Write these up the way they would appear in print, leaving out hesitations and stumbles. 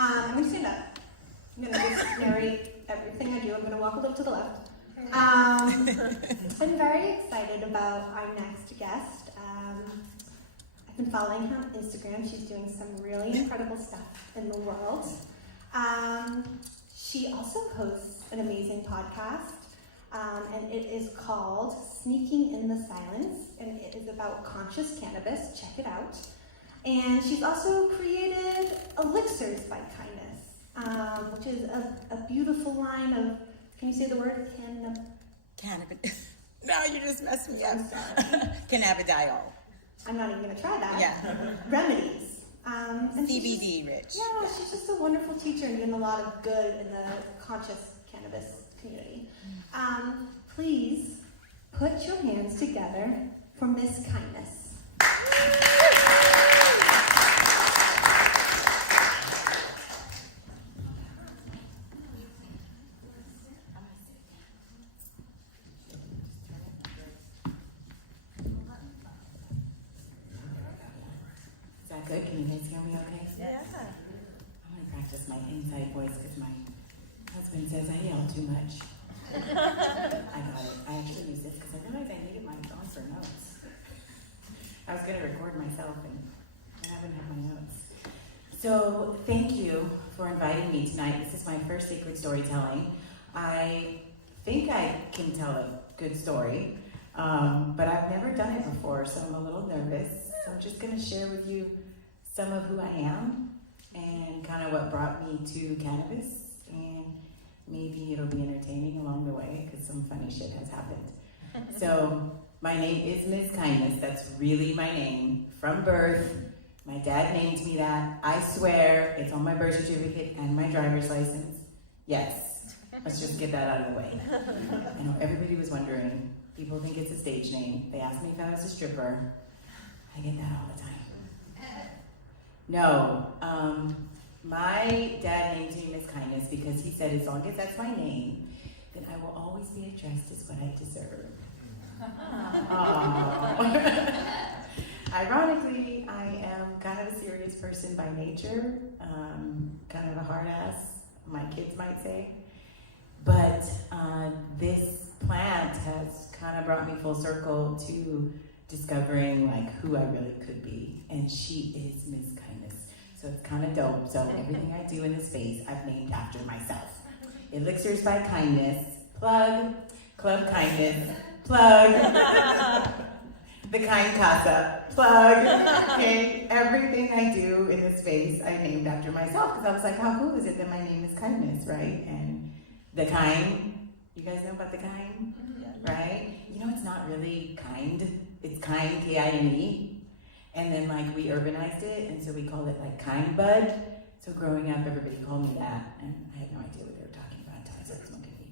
I'm going to stand up. I'm going to just narrate everything I do. I'm going to walk a little to the left. I'm very excited about our next guest. I've been following her on Instagram. She's doing some really incredible stuff in the world. She also hosts an amazing podcast, and it is called Sneaking in the Silence, and it is about conscious cannabis. Check it out. And she's also created Elixirs by Kindness, which is a beautiful line of, can you say the word? Cannabis. No, you just messed me up. I'm sorry. Cannabidiol. I'm not even going to try that. Yeah. Remedies. And CBD rich. Yeah, she's just a wonderful teacher and doing a lot of good in the conscious cannabis community. Please put your hands together for Miss Kindness. Good. Can you guys hear me okay? Yeah. I'm going to practice my inside voice because my husband says I yell too much. I got it. I actually use this because I realized I needed my phone for notes. I was going to record myself and I haven't had my notes. So thank you for inviting me tonight. This is my first sacred storytelling. I think I can tell a good story, but I've never done it before, so I'm a little nervous. So I'm just going to share with you some of who I am and kind of what brought me to cannabis, and maybe it'll be entertaining along the way because some funny shit has happened. So my name is Ms. Kindness. That's really my name from birth. My dad named me that. I swear it's on my birth certificate and my driver's license. Yes, let's just get that out of the way. I know everybody was wondering. People think it's a stage name. They asked me if I was a stripper. I get that all the time. No, my dad named me Miss Kindness because he said as long as that's my name, then I will always be addressed as what I deserve. Ironically, I am kind of a serious person by nature, kind of a hard ass, my kids might say. But this plant has kind of brought me full circle to discovering like who I really could be, and she is Miss Kindness. So it's kind of dope. So everything I do in this space, I've named after myself. Elixirs by Kindness, plug, Club Kindness, plug, the Kind Casa, plug. Okay, everything I do in this space, I named after myself because I was like, how cool is it that my name is Kindness, right? And the kind, you guys know about the kind, right? You know, it's not really kind. It's kind, K-I-N-E, and then like we urbanized it, and so we called it like Kind Bud. So growing up, everybody called me that, and I had no idea what they were talking about until I started smoking weed.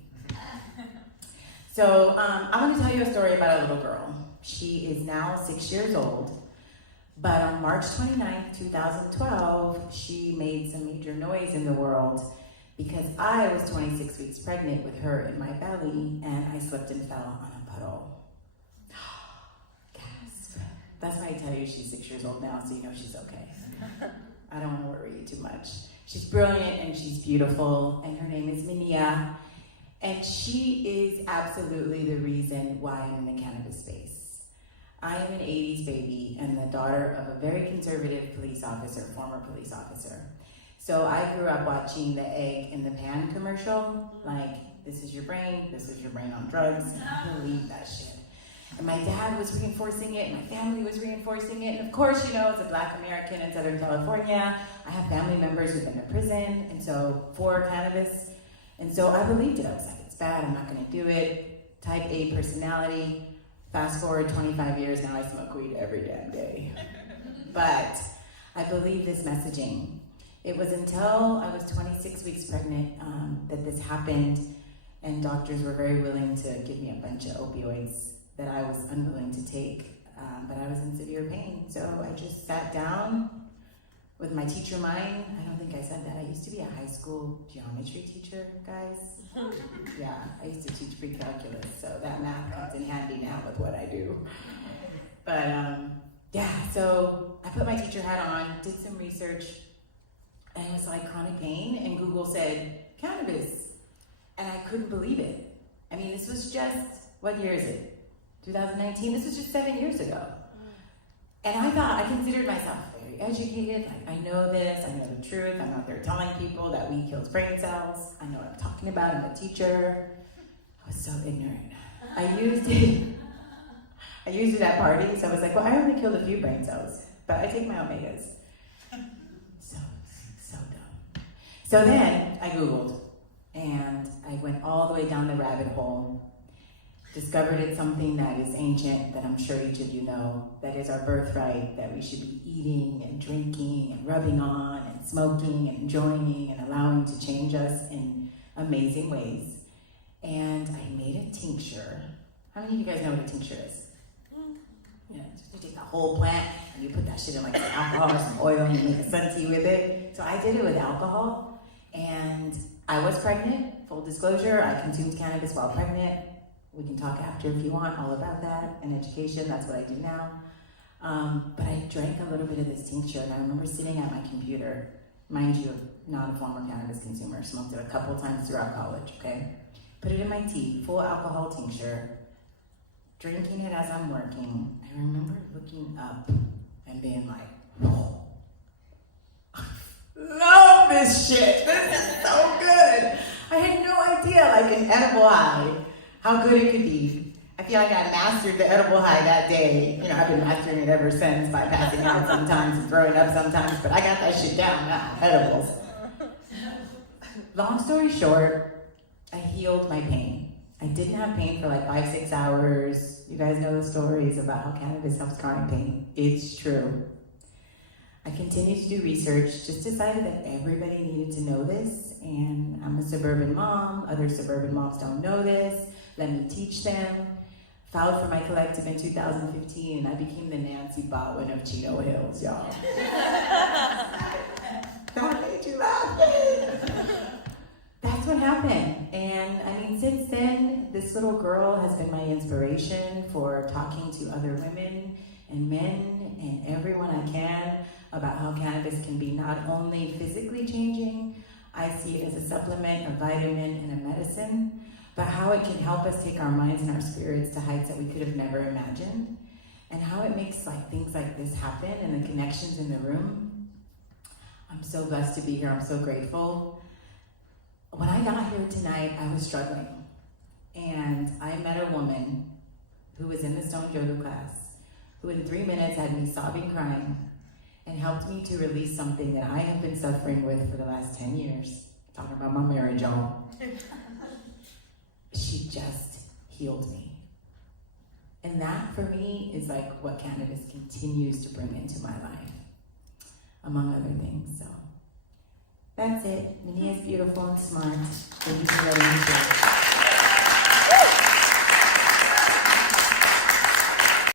So I want to tell you a story about a little girl. She is now 6 years old, but on March 29th, 2012, she made some major noise in the world because I was 26 weeks pregnant with her in my belly, and I slipped and fell on a puddle. That's why I tell you she's 6 years old now, so you know she's okay. I don't want to worry you too much. She's brilliant and she's beautiful, and her name is Minia, and she is absolutely the reason why I'm in the cannabis space. I am an 80s baby and the daughter of a very conservative police officer, former police officer. So I grew up watching the egg in the pan commercial, like, this is your brain on drugs. I believe that shit. And my dad was reinforcing it, and my family was reinforcing it. And of course, you know, as a Black American in Southern California, I have family members who've been to prison, and so for cannabis. And so I believed it. I was like, it's bad, I'm not gonna do it. Type A personality. Fast forward 25 years, now I smoke weed every damn day. But I believe this messaging. It was until I was 26 weeks pregnant that this happened, and doctors were very willing to give me a bunch of opioids that I was unwilling to take, but I was in severe pain. So I just sat down with my teacher mind. I don't think I said that. I used to be a high school geometry teacher, guys. Yeah, I used to teach pre-calculus, so that math comes in handy now with what I do. But yeah, so I put my teacher hat on, did some research, and it was like chronic pain, and Google said, cannabis. And I couldn't believe it. I mean, this was just, what year is it? 2019? This was just 7 years ago. And I considered myself very educated, like I know this, I know the truth, I'm out there telling people that weed kills brain cells, I know what I'm talking about, I'm a teacher. I was so ignorant. I used it at parties, so I was like, well, I only killed a few brain cells, but I take my omegas. So dumb. So then I Googled, and I went all the way down the rabbit hole, discovered it's something that is ancient, that I'm sure each of you know, that is our birthright, that we should be eating and drinking and rubbing on and smoking and enjoying and allowing to change us in amazing ways. And I made a tincture. How many of you guys know what a tincture is? Yeah, you take the whole plant and you put that shit in like some alcohol or some oil and you make a sun tea with it. So I did it with alcohol, and I was pregnant, full disclosure. I consumed cannabis while pregnant. We can talk after if you want, all about that and education. That's what I do now. But I drank a little bit of this tincture, and I remember sitting at my computer, mind you, not a former cannabis consumer, smoked it a couple times throughout college, okay? Put it in my tea, full alcohol tincture, drinking it as I'm working. I remember looking up and being like, whoa, I love this shit. This is so good. I had no idea, like an edible high, how good it could be. I feel like I mastered the edible high that day. You know, I've been mastering it ever since by passing out sometimes and throwing up sometimes, but I got that shit down now, edibles. Long story short, I healed my pain. I didn't have pain for like 5-6 hours. You guys know the stories about how cannabis helps chronic pain. It's true. I continued to do research, just decided that everybody needed to know this, and I'm a suburban mom. Other suburban moms don't know this. Let me teach them. Filed for my collective in 2015, and I became the Nancy Botwin of Chino Hills, y'all. That made you laugh. That's what happened. And I mean, since then, this little girl has been my inspiration for talking to other women and men and everyone I can about how cannabis can be not only physically changing, I see it as a supplement, a vitamin, and a medicine, but how it can help us take our minds and our spirits to heights that we could have never imagined, and how it makes like things like this happen and the connections in the room. I'm so blessed to be here. I'm so grateful. When I got here tonight, I was struggling, and I met a woman who was in the Stone Yoga class, who in 3 minutes had me sobbing, crying, and helped me to release something that I have been suffering with for the last 10 years. Talking about my marriage, y'all. She just healed me. And that, for me, is like what cannabis continues to bring into my life, among other things. So that's it. Minia's beautiful and smart. Thank you for letting me share.